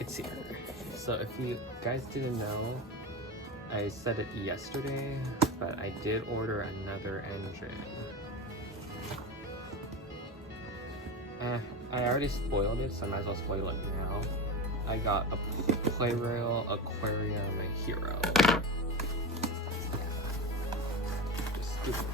it's here. So if you guys didn't know, I said it yesterday, but I did order another engine. I already spoiled it, so I might as well spoil it now. I got a Plarail Aquarium Hiro. Just scoop it.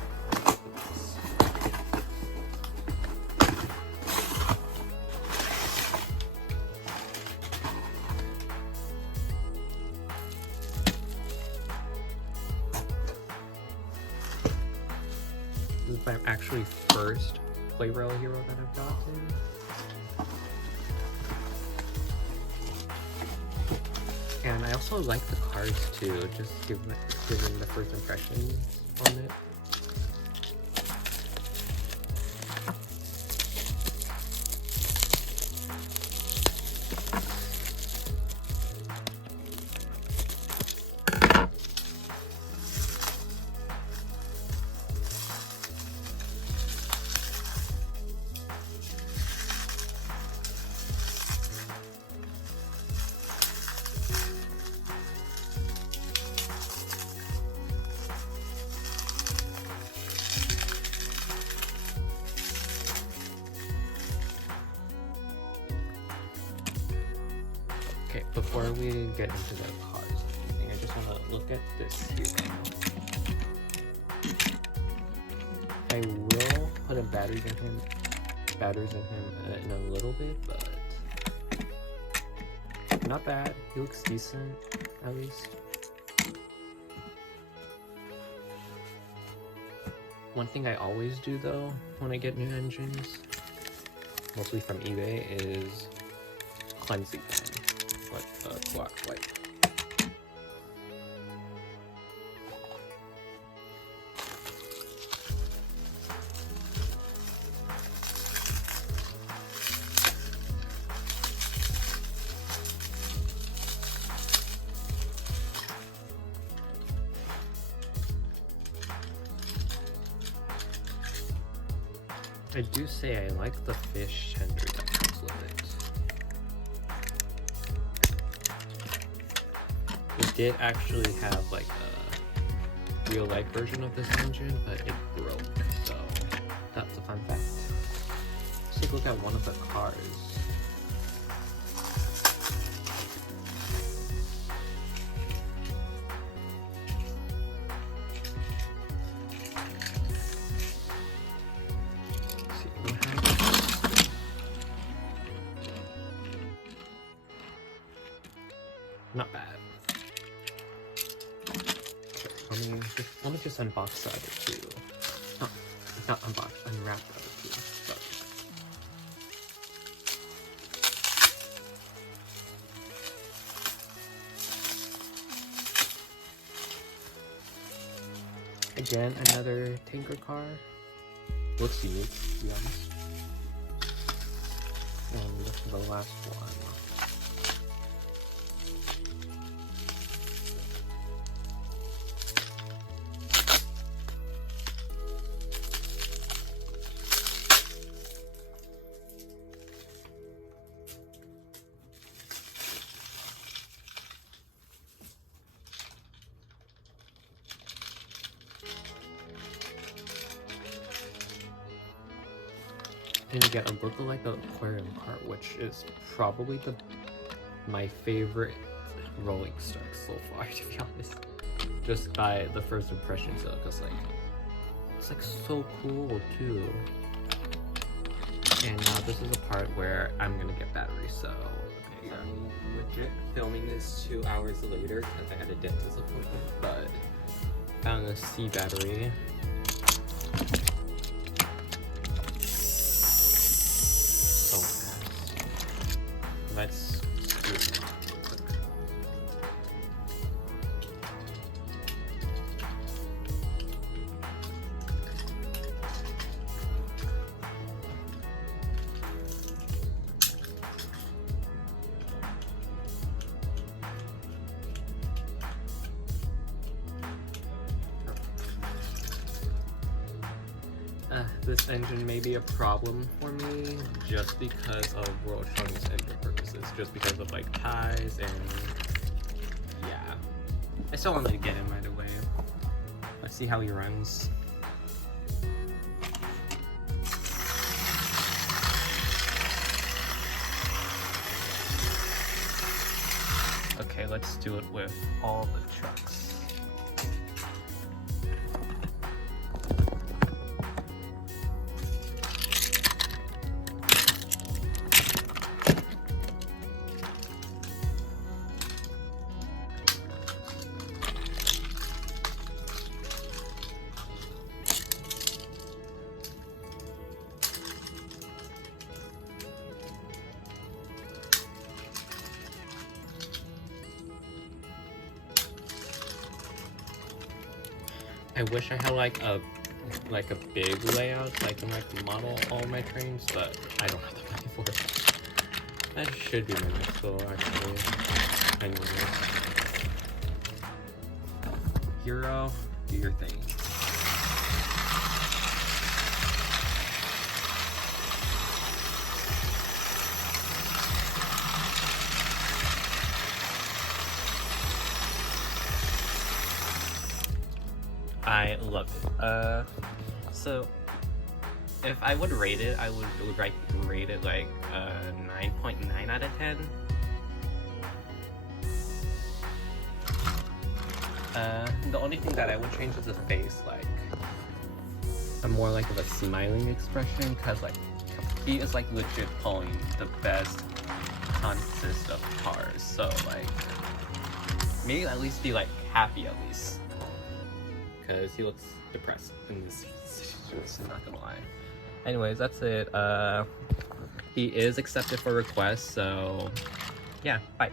This is my actually first Plarail Hiro that I've gotten. And I also like the cars too, just giving the first impressions on it. Okay, before we get into the cars and everything, I just want to look at this here. I will put batteries in him in a little bit, but not bad. He looks decent, at least. One thing I always do though when I get new engines, mostly from eBay, is cleansing them. Like Clorox wipe. I do say I like the fish tender that comes with it. We did actually have like a real life version of this engine, but it broke, so that's a fun fact. Let's take a look at one of the cars. Let's see, we have not bad. Let me just unbox the other two. Not unbox, unwrap the other two. Sorry. Again, another tanker car. Looks unique, to be honest. And the last one. And you get a look-alike aquarium cart, which is probably my favorite rolling stock so far, to be honest. Just by the first impressions though, because like it's like so cool too. And now this is the part where I'm gonna get batteries, so okay. I'm legit filming this 2 hours later because I had a dentist appointment, but found a C battery. Let's screw it on real quick. This engine may be a problem for me just because of World Showing's engine purposes. just because of like ties and yeah. I still wanted to get him either way. Let's see how he runs. Okay, let's do it with all the trucks. I wish I had like a big layout so I can like model all my trains, but I don't have the money for it. That should be my next goal actually. Anyway. Hiro, do your thing. I love it. So if I would rate it, I would rate it like 9.9 out of 10. The only thing that I would change is the face, like a more like of a smiling expression, because like he is like legit pulling the best consist of cars, so like maybe at least be like happy at least. Because he looks depressed in this situation, not gonna lie. Anyways, that's it. He is accepted for request, so yeah, bye.